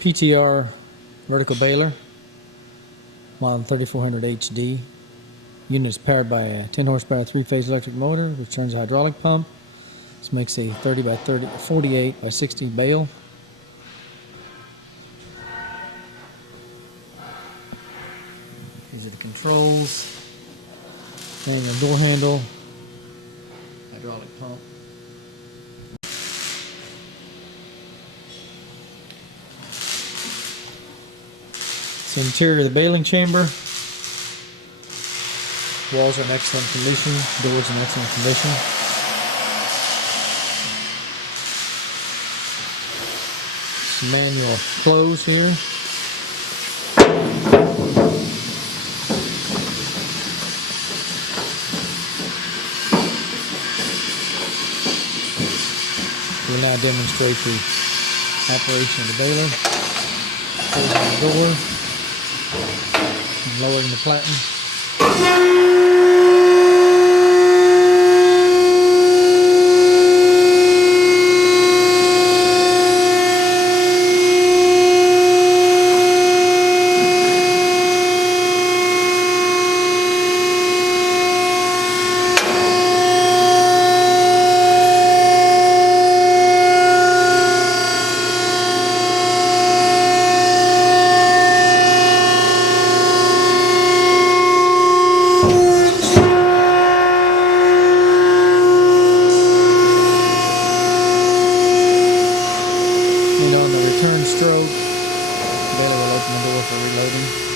PTR vertical baler, model 3400 HD. Unit is powered by a 10 horsepower 3-phase electric motor, which turns a hydraulic pump. This makes a 48 by 60 bale. These are the controls. Manual door handle, hydraulic pump. It's the interior of the baling chamber. Walls are in excellent condition. Doors in excellent condition. Some manual close here. We'll now demonstrate the operation of the baler. Closing the door and lowering the platen. And on the return stroke, Baler will open the door for reloading.